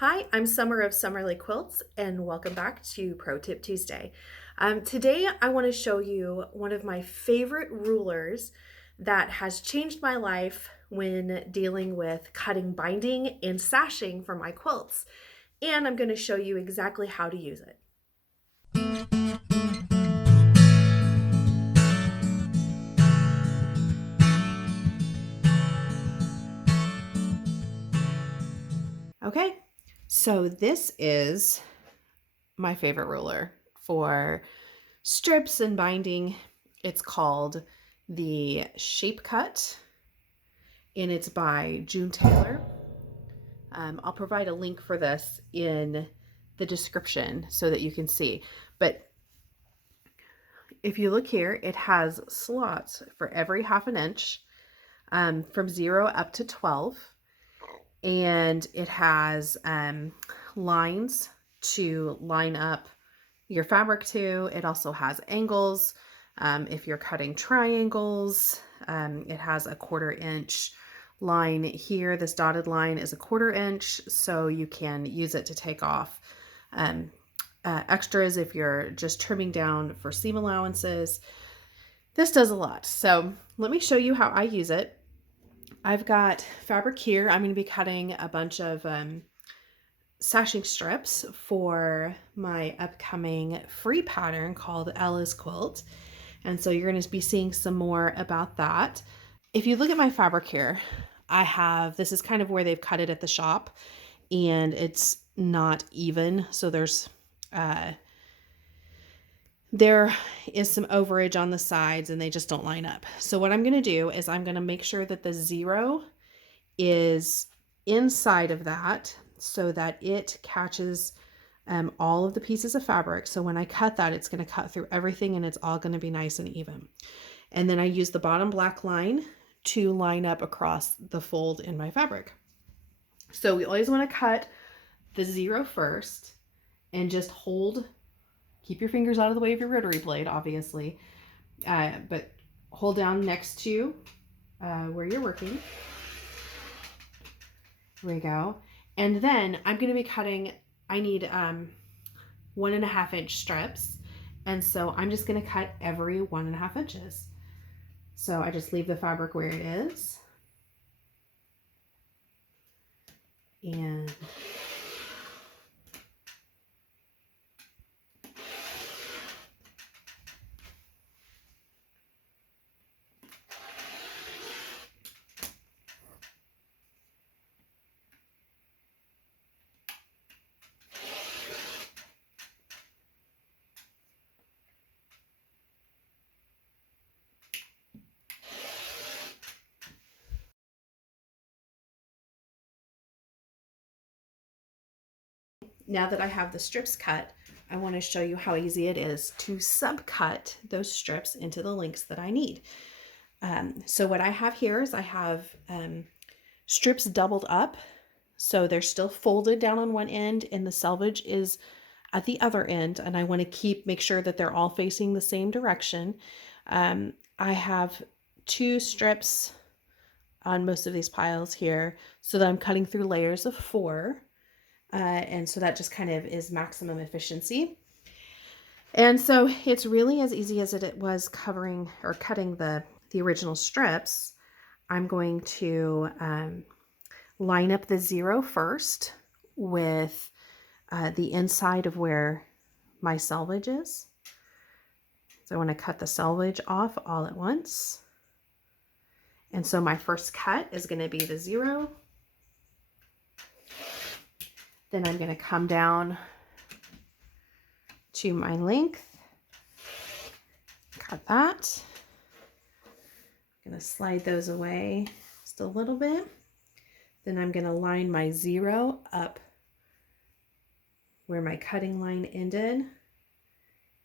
Hi, I'm Summer of Summerly Quilts, and welcome back to Pro Tip Tuesday. Today, I want to show you one of my favorite rulers that has changed my life when dealing with cutting binding and sashing for my quilts. And I'm going to show you exactly how to use it. Okay, so this is my favorite ruler for strips and binding. It's called the Shape Cut, and it's by June Taylor. I'll provide a link for this in the description so that you can see. But if you look here, it has slots for every half an inch, from 0 up to 12. And it has lines to line up your fabric to. It also has angles. If you're cutting triangles, it has a 1/4 inch line here. This dotted line is a 1/4 inch, so you can use it to take off extras if you're just trimming down for seam allowances. This does a lot. So let me show you how I use it. I've got fabric here. I'm going to be cutting a bunch of sashing strips for my upcoming free pattern called Ella's Quilt. And so you're going to be seeing some more about that. If you look at my fabric here, this is kind of where they've cut it at the shop, and it's not even. So there is some overage on the sides and they just don't line up. So what I'm going to do is I'm going to make sure that the 0 is inside of that so that it catches all of the pieces of fabric. So when I cut that, it's going to cut through everything and it's all going to be nice and even. And then I use the bottom black line to line up across the fold in my fabric. So we always want to cut the 0 first and just keep your fingers out of the way of your rotary blade, obviously, but hold down next to where you're working. There we go. And then I'm going to be cutting, I need 1.5 inch strips. And so I'm just going to cut every 1.5 inches. So I just leave the fabric where it is. And now that I have the strips cut, I want to show you how easy it is to subcut those strips into the lengths that I need. So what I have here is I have strips doubled up. So they're still folded down on one end and the selvage is at the other end. And I want to make sure that they're all facing the same direction. I have 2 strips on most of these piles here so that I'm cutting through layers of 4. And so that just kind of is maximum efficiency. And so it's really as easy as it was cutting the original strips. I'm going to line up the 0 first with the inside of where my selvage is. So I want to cut the selvage off all at once. And so my first cut is going to be the 0. Then I'm going to come down to my length, cut that. I'm going to slide those away just a little bit. Then I'm going to line my 0 up where my cutting line ended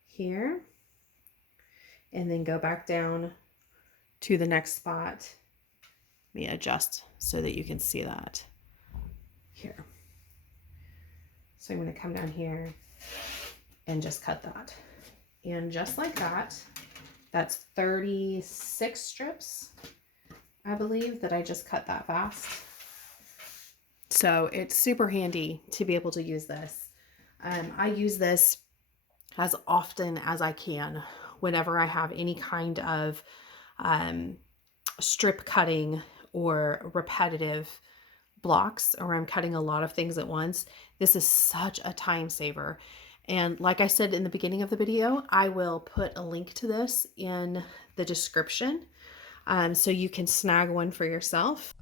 here, and then go back down to the next spot. Let me adjust so that you can see that here. So I'm going to come down here and just cut that. And just like that, that's 36 strips, I believe, that I just cut that fast. So it's super handy to be able to use this. I use this as often as I can whenever I have any kind of strip cutting or repetitive blocks, or I'm cutting a lot of things at once. This is such a time saver. And like I said in the beginning of the video, I will put a link to this in the description so you can snag one for yourself.